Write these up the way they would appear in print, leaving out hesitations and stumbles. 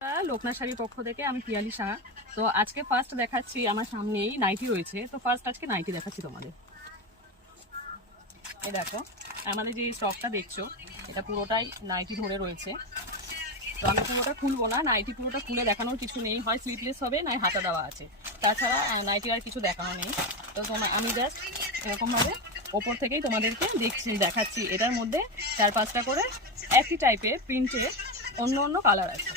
লোকনাথ শাড়ির পক্ষ থেকে আমি পিয়ালি সাহা। তো আজকে ফার্স্ট দেখাচ্ছি, আমার সামনেই নাইটি রয়েছে। তো ফার্স্ট আজকে নাইটি দেখাচ্ছি তোমাদের। এই দেখো আমাদের যে স্টকটা দেখছো এটা পুরোটাই নাইটি ধরে রয়েছে। তো আমি পুরোটা খুলবো না, নাইটি পুরোটা খুলে দেখানোর কিছু নেই, হয় স্লিপলেস হবে নয় হাতা দেওয়া আছে, তাছাড়া নাইটির আর কিছু দেখানো নেই। তো আমি জাস্ট এরকমভাবে ওপর থেকেই তোমাদেরকে দেখাচ্ছি। এটার মধ্যে 4-5টা করে একই টাইপের প্রিন্টের অন্য অন্য কালার আছে।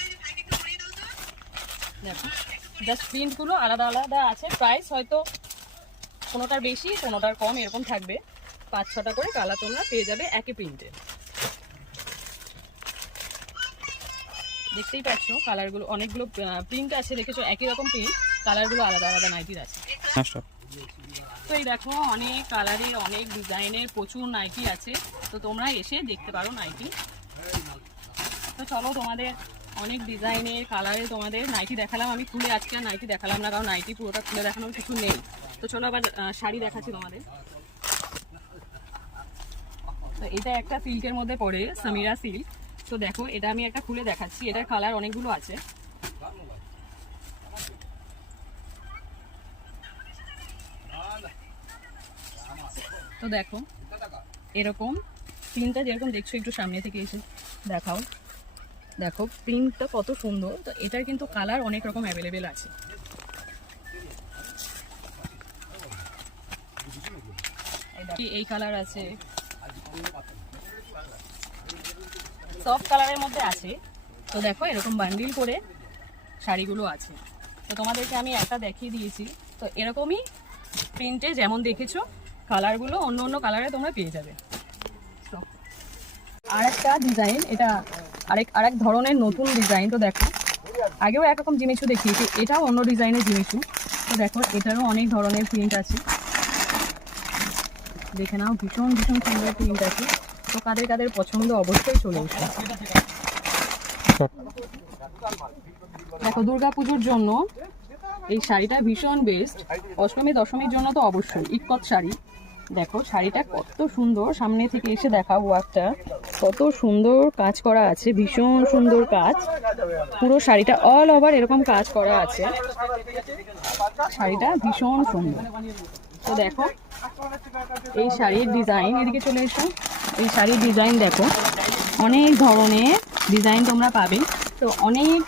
দেখো জাস্ট প্রিন্টগুলো আলাদা আলাদা আছে, প্রাইস হয়তো কোনোটার বেশি কোনোটার কম এরকম থাকবে। 5-6টা করে কালার তোমরা পেয়ে যাবে একই প্রিন্টে। দেখতেই পাচ্ছ কালারগুলো অনেকগুলো প্রিন্ট আছে, দেখেছো একই রকম প্রিন্ট, কালারগুলো আলাদা আলাদা নাইটির আছে। তো এই দেখো অনেক কালারের অনেক ডিজাইনের প্রচুর নাইটি আছে, তো তোমরা এসে দেখতে পারো নাইটি। তো চলো তোমাদের অনেক ডিজাইনের কালারে তোমাদের নাইটি দেখালাম আমি খুলে, আজকে আর নাইটি দেখালাম না, কারণ নাইটি পুরোটা খুলে দেখানোর কিছু নেই। তো চলো আবার শাড়ি দেখাচ্ছি তোমাদের। তো এটা একটা সিল্কের মধ্যে পড়ে, সামিরা সিল্ক। তো দেখো এটা আমি একটা খুলে দেখাচ্ছি, এটার কালার অনেকগুলো আছে। তো দেখো এরকম প্রিন্টটা যেরকম দেখছো, একটু সামনে থেকে এসে দেখাও, দেখো প্রিন্টটা কত সুন্দর। তো এটার কিন্তু কালার অনেক রকম অ্যাভেলেবেল আছে। এই কালার আছে, সফট কালারের মধ্যে আছে। তো দেখো এরকম বান্ডিল করে শাড়িগুলো আছে। তো তোমাদেরকে আমি একটা দেখিয়ে দিয়েছি। তো এরকমই প্রিন্টে যেমন দেখেছো কালারগুলো অন্য অন্য কালারে তোমরা পেয়ে যাবে। আর একটা ডিজাইন, এটা আরেক ধরনের নতুন ডিজাইন। তো দেখো আগেও একরকম জিনিসও দেখিয়েছি, এটাও অন্য ডিজাইনের জিনিসও। তো দেখো এটারও অনেক ধরনের প্রিন্ট আছে, দেখে নাও ভীষণ ভীষণ সুন্দর প্রিন্ট আছে। তো কাদের কাদের পছন্দ অবশ্যই চলে এসো। দেখো দুর্গাপুজোর জন্য এই শাড়িটা ভীষণ বেস্ট, অষ্টমী দশমীর জন্য তো অবশ্যই। ইক্কত শাড়ি, দেখো শাড়িটা কত সুন্দর, সামনে থেকে এসে দেখা ওয়ার্কটা কত সুন্দর কাজ করা আছে, ভীষণ সুন্দর কাজ। পুরো শাড়িটা অল ওভার এরকম কাজ করা আছে, শাড়িটা ভীষণ সুন্দর। তো দেখো এই শাড়ির ডিজাইন, এদিকে চলে এসো। এই শাড়ির ডিজাইন দেখো, অনেক ধরনের ডিজাইন তোমরা পাবে। তো অনেক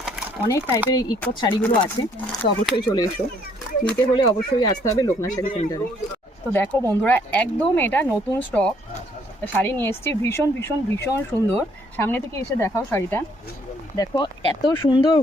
অনেক টাইপের ইক্কত শাড়িগুলো আছে। তো অবশ্যই চলে এসো, নিতে হলে অবশ্যই আসতে হবে লোকনাথ শাড়ি সেন্টারে। তো দেখো বন্ধুরা একদম এটা নতুন স্টক শাড়ি নিয়ে এসেছি, ভীষণ ভীষণ ভীষণ সুন্দর। সামনে থেকে এসে দেখাও শাড়িটা, দেখো এত সুন্দর